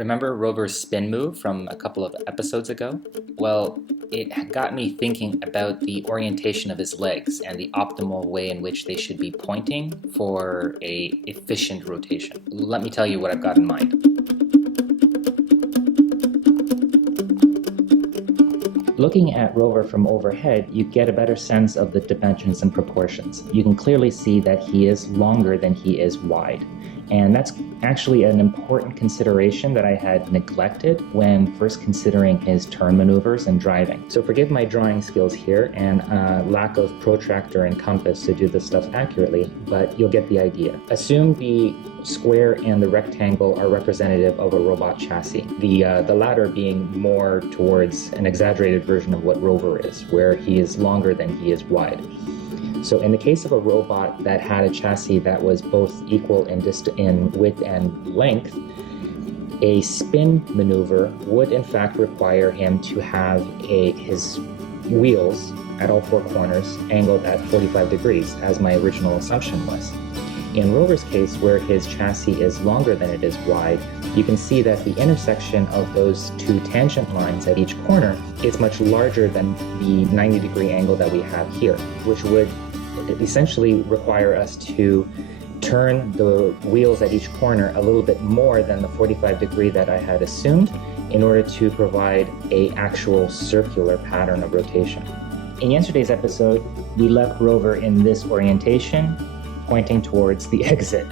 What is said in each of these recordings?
Remember ROVer's spin move from a couple of episodes ago? Well, it got me thinking about the orientation of his legs and the optimal way in which they should be pointing for an efficient rotation. Let me tell you what I've got in mind. Looking at ROVer from overhead, you get a better sense of the dimensions and proportions. You can clearly see that he is longer than he is wide. And that's actually an important consideration that I had neglected when first considering his turn maneuvers and driving. So forgive my drawing skills here and lack of protractor and compass to do this stuff accurately, but you'll get the idea. Assume the square and the rectangle are representative of a robot chassis, the latter being more towards an exaggerated version of what ROVer is, where he is longer than he is wide. So in the case of a robot that had a chassis that was both equal in width and length, a spin maneuver would in fact require him to have his wheels at all four corners angled at 45 degrees, as my original assumption was. In ROVer's case, where his chassis is longer than it is wide, you can see that the intersection of those two tangent lines at each corner is much larger than the 90-degree angle that we have here, which would essentially require us to turn the wheels at each corner a little bit more than the 45-degree that I had assumed in order to provide an actual circular pattern of rotation. In yesterday's episode, we left ROVer in this orientation, pointing towards the exit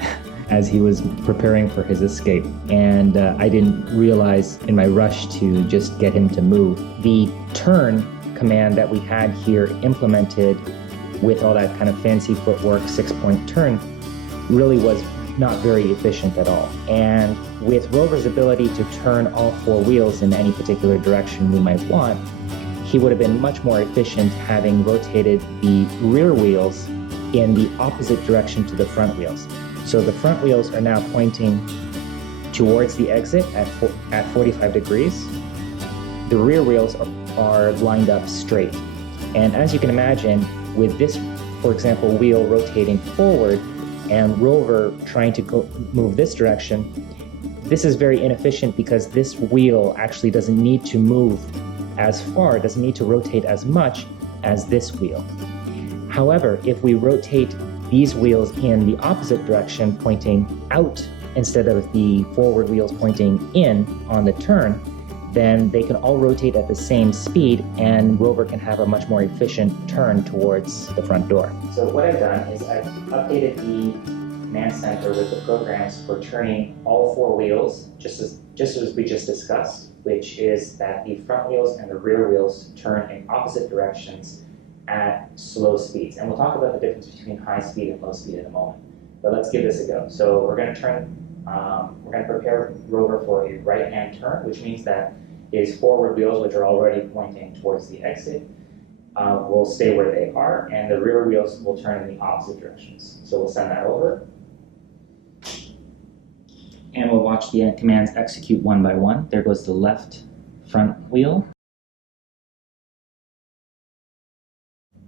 as he was preparing for his escape. And I didn't realize in my rush to just get him to move. The turn command that we had here implemented with all that kind of fancy footwork, 6-point turn, really was not very efficient at all. And with ROVer's ability to turn all four wheels in any particular direction we might want, he would have been much more efficient having rotated the rear wheels in the opposite direction to the front wheels. So the front wheels are now pointing towards the exit at 45 degrees. The rear wheels are lined up straight. And as you can imagine, with this, for example, wheel rotating forward and ROVer trying to move this direction, this is very inefficient because this wheel actually doesn't need to move as far, doesn't need to rotate as much as this wheel. However, if we rotate these wheels in the opposite direction, pointing out instead of the forward wheels pointing in on the turn, then they can all rotate at the same speed and ROVer can have a much more efficient turn towards the front door. So what I've done is I've updated the command center with the programs for turning all four wheels, just as we just discussed, which is that the front wheels and the rear wheels turn in opposite directions at slow speeds. And we'll talk about the difference between high speed and low speed in a moment. But let's give this a go. So we're going to prepare ROVer for a right-hand turn, which means that his forward wheels, which are already pointing towards the exit, will stay where they are, and the rear wheels will turn in the opposite directions. So we'll send that over. And we'll watch the commands execute one by one. There goes the left front wheel.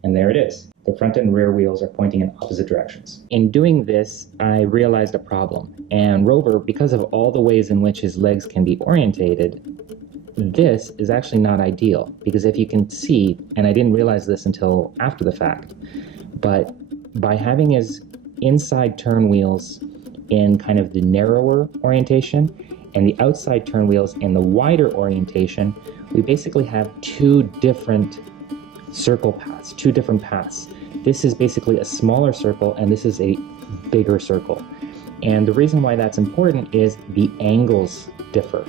And there it is. The front and rear wheels are pointing in opposite directions. In doing this, I realized a problem. And ROVer, because of all the ways in which his legs can be orientated, this is actually not ideal. Because if you can see, and I didn't realize this until after the fact, but by having his inside turn wheels in kind of the narrower orientation and the outside turn wheels in the wider orientation, we basically have two different circle paths, two different paths. This is basically a smaller circle and this is a bigger circle. And the reason why that's important is the angles differ.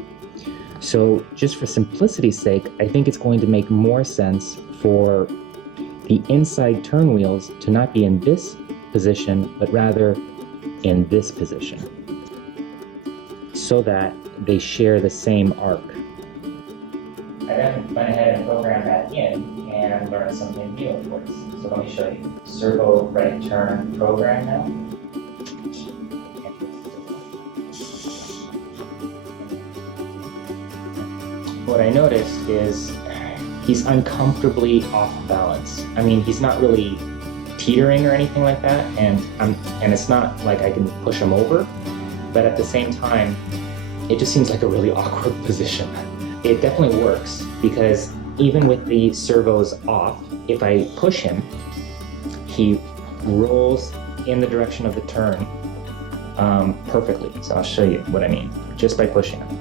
So just for simplicity's sake, I think it's going to make more sense for the inside turn wheels to not be in this position, but rather in this position, so that they share the same arc. I then went ahead and programmed that in and learned something new, of course. So let me show you. Servo right turn program now. What I noticed is he's uncomfortably off balance. I mean, he's not really teetering or anything like that, and it's not like I can push him over, but at the same time, it just seems like a really awkward position. It definitely works because even with the servos off, if I push him, he rolls in the direction of the turn perfectly. So I'll show you what I mean just by pushing him.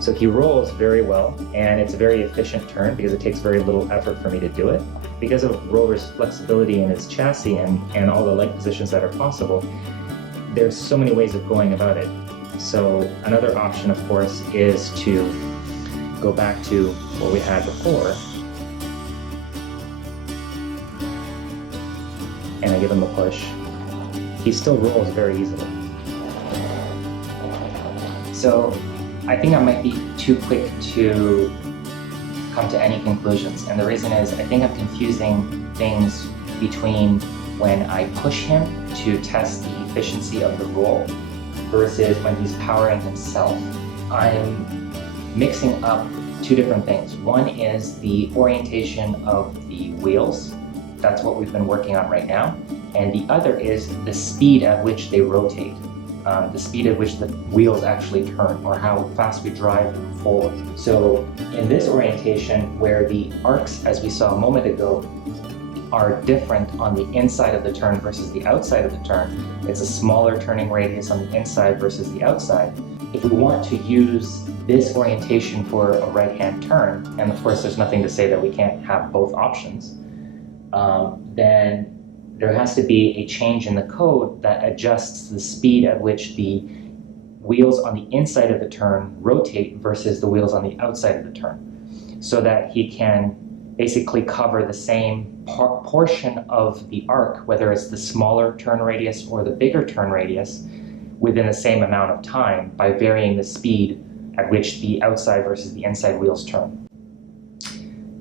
So he rolls very well, and it's a very efficient turn because it takes very little effort for me to do it. Because of ROVer's flexibility in its chassis and all the leg positions that are possible, there's so many ways of going about it. So another option, of course, is to go back to what we had before, and I give him a push. He still rolls very easily. So I think I might be too quick to come to any conclusions, and the reason is I think I'm confusing things between when I push him to test the efficiency of the roll versus when he's powering himself. I'm mixing up two different things. One is the orientation of the wheels. That's what we've been working on right now. And the other is the speed at which they rotate, the speed at which the wheels actually turn, or how fast we drive forward. So in this orientation, where the arcs, as we saw a moment ago, are different on the inside of the turn versus the outside of the turn, it's a smaller turning radius on the inside versus the outside. If we want to use this orientation for a right-hand turn, and of course there's nothing to say that we can't have both options, then there has to be a change in the code that adjusts the speed at which the wheels on the inside of the turn rotate versus the wheels on the outside of the turn, so that he can basically cover the same portion of the arc, whether it's the smaller turn radius or the bigger turn radius, within the same amount of time by varying the speed at which the outside versus the inside wheels turn.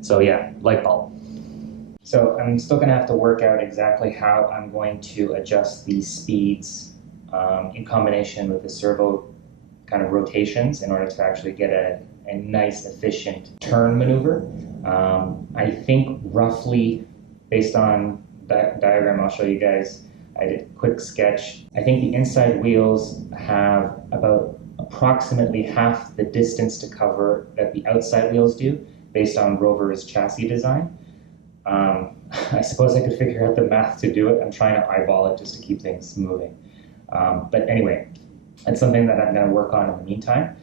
So yeah, light bulb. So I'm still going to have to work out exactly how I'm going to adjust these speeds in combination with the servo kind of rotations in order to actually get a nice efficient turn maneuver. I think roughly, based on that diagram I'll show you guys, I did a quick sketch. I think the inside wheels have about approximately half the distance to cover that the outside wheels do, based on ROVer's chassis design. I suppose I could figure out the math to do it. I'm trying to eyeball it just to keep things moving. But anyway, it's something that I'm going to work on in the meantime.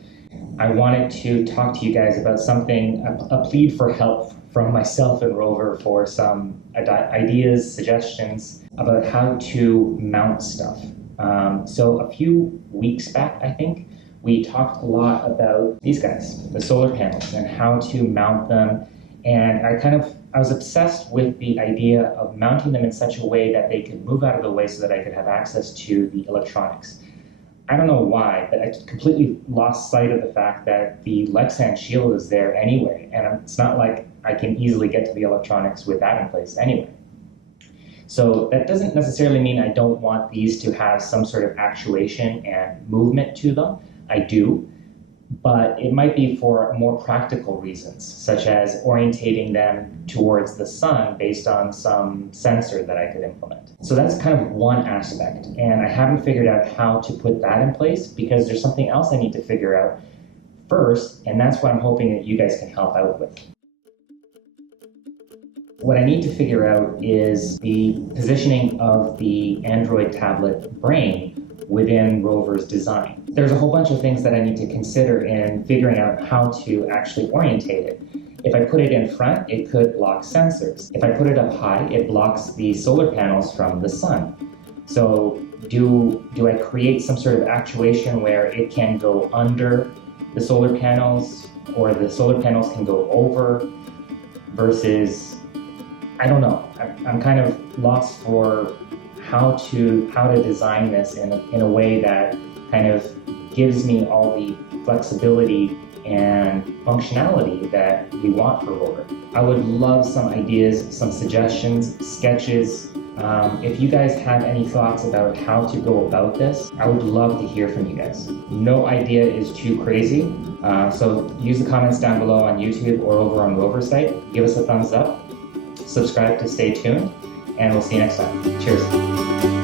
I wanted to talk to you guys about something, a plead for help from myself and ROVer for some ideas, suggestions about how to mount stuff. So a few weeks back, I think, we talked a lot about these guys, the solar panels, and how to mount them. And I was obsessed with the idea of mounting them in such a way that they could move out of the way so that I could have access to the electronics. I don't know why, but I completely lost sight of the fact that the Lexan shield is there anyway, and it's not like I can easily get to the electronics with that in place anyway. So that doesn't necessarily mean I don't want these to have some sort of actuation and movement to them. I do, but it might be for more practical reasons, such as orientating them towards the sun based on some sensor that I could implement. So that's kind of one aspect, and I haven't figured out how to put that in place because there's something else I need to figure out first, and that's what I'm hoping that you guys can help out with. What I need to figure out is the positioning of the Android tablet brain within ROVer's design. There's a whole bunch of things that I need to consider in figuring out how to actually orientate it. If I put it in front, it could block sensors. If I put it up high, it blocks the solar panels from the sun. So do I create some sort of actuation where it can go under the solar panels, or the solar panels can go over, versus, I don't know. I'm kind of lost for how to design this in a way that kind of gives me all the flexibility and functionality that we want for ROVer. I would love some ideas, some suggestions, sketches. If you guys have any thoughts about how to go about this, I would love to hear from you guys. No idea is too crazy, so use the comments down below on YouTube or over on ROVer's site. Give us a thumbs up, subscribe to stay tuned, and we'll see you next time. Cheers.